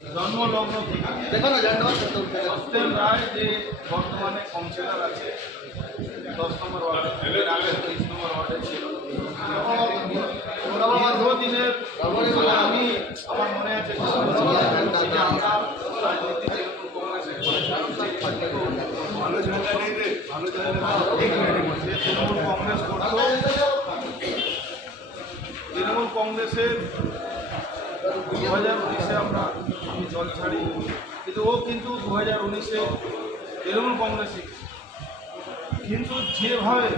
জন্মলগ্ন দেখো না তো? রায় যে বর্তমানে কাউন্সিলর আছে দশ নম্বর ওয়ার্ডে এর আগে তেইশ নম্বর ওয়ার্ডে ছিল। দীর্ঘদিনের আমি আমার মনে আছে আমরা রাজনীতি তৃণমূল কংগ্রেসে তৃণমূল কংগ্রেস করতো তৃণমূল কংগ্রেসের দু হাজার উনিশে আমরা আমি জল ছাড়ি। কিন্তু ও কিন্তু দু হাজার উনিশে তৃণমূল কংগ্রেসে কিন্তু যেভাবে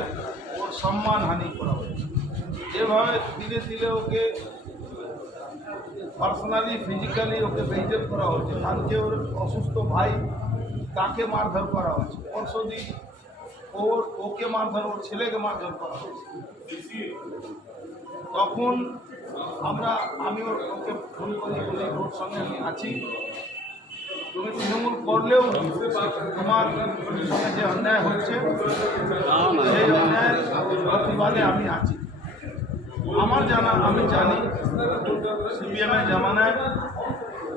ওর সম্মান হানি করা হয়েছে, যেভাবে ধীরে ধীরে okay personally physically okay maintain করা হচ্ছে কালকে ওর অসুস্থ ভাই তাকে মারধর করা হচ্ছে পরশুদিন ওর, ওকে মারধর, ওর ছেলেকে মারধর করা তখন আমরা, আমি ওর, ওকে ফোন করি বলি, ওর সঙ্গে আমি আছি। তুমি তৃণমূল করলেও তোমার সঙ্গে যে অন্যায় হচ্ছে, সেই অন্যায়ের প্রতিবাদে আমি আছি। আমার জানা, আমি জানি, সিপিএমের জামানায়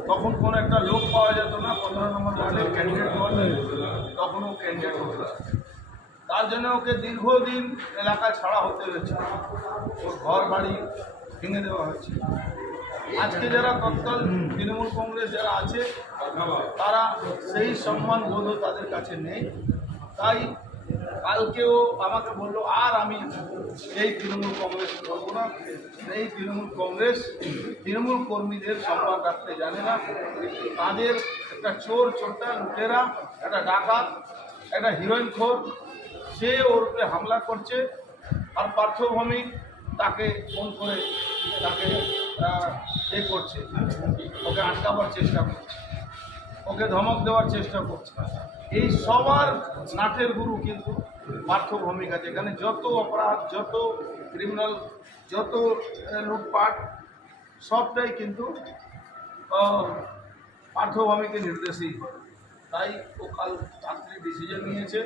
তখন কোনো একটা লোক পাওয়া যেত না, পনেরো নম্বর ওয়ার্ডের ক্যান্ডিডেট তখন ও ক্যান্ডিডেট হতো। তার জন্য ওকে দীর্ঘদিন এলাকা ছাড়া হতে হয়েছে। ওর ঘর বাড়ি ভেঙে দেওয়া হয়েছে। আজকে যারা তৎকাল তৃণমূল কংগ্রেস যারা আছে, তারা সেই সম্মান বোধ তাদের কাছে নেই। তাই কালকেও আমাকে বলল, আর আমি এই তৃণমূল কংগ্রেস করব না। এই তৃণমূল কংগ্রেস তৃণমূল কর্মীদের সম্মান রাখতে জানে না। তাদের একটা চোর চোরটা লুটেরা, একটা ডাকাত, একটা হিরোইন খোর সে ওর উপরে হামলা করছে আর পার্থভূমি তাকে ফোন করে তাকে এ করছে। ওকে আটকাবার চেষ্টা করছে। ওকে ধমক দেওয়ার চেষ্টা করছে। এই সবার নাটের গুরু কিন্তু পার্থ ভূমিকা যেখানে যত অপরাধ যত ক্রিমিনাল যত লুটপাট সবটাই কিন্তু আহ, পার্থ ভূমিকে নির্দেশই হয়। তাই ও কাল রাত্রি ডিসিশন নিয়েছে।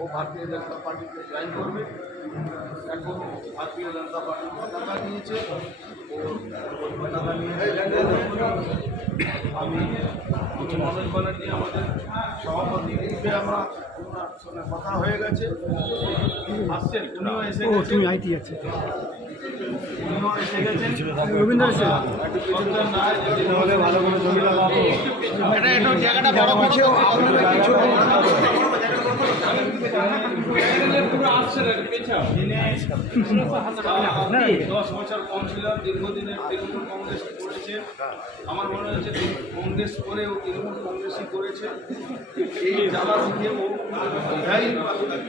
ও ভারতীয় জনতা পার্টিতে জয়েন করবে। এখন ভারতীয় জনতা পার্টির পতাকা নিয়েছে। ও পতাকা নিয়ে আমি মনোজ ব্যানার্জি আমাদের সভাপতি। রূপে আমরা ওনার সঙ্গে কথা হয়ে গেছে। আসছেন? উনিও এসে তুমি আইটি আছে। রবীন্দ্র দশ বছর কাউন্সিলর দীর্ঘদিনের তৃণমূল কংগ্রেস করেছে। আমার মনে হচ্ছে কংগ্রেস করে ও তৃণমূল কংগ্রেসই করেছে। এই জ্বালা থেকে ও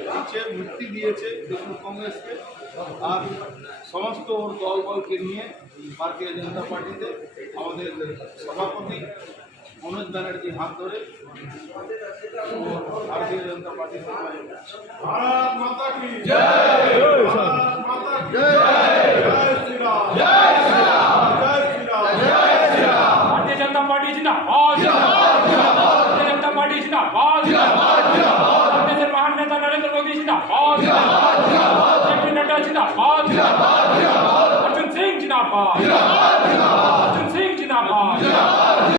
দিচ্ছে মুক্তি দিয়েছে তৃণমূল কংগ্রেসকে। আর সমস্ত ওর দলবলকে নিয়ে ভারতীয় জনতা পার্টিতে আমাদের সভাপতি মনোজ ব্যানার্জি হাত ধরে ভারতীয় জনতা পার্টি ভারত মাতা जिंदाबाद जेपी नड्डा जिंदाबाद अर्जुन सिंह जिंदाबाद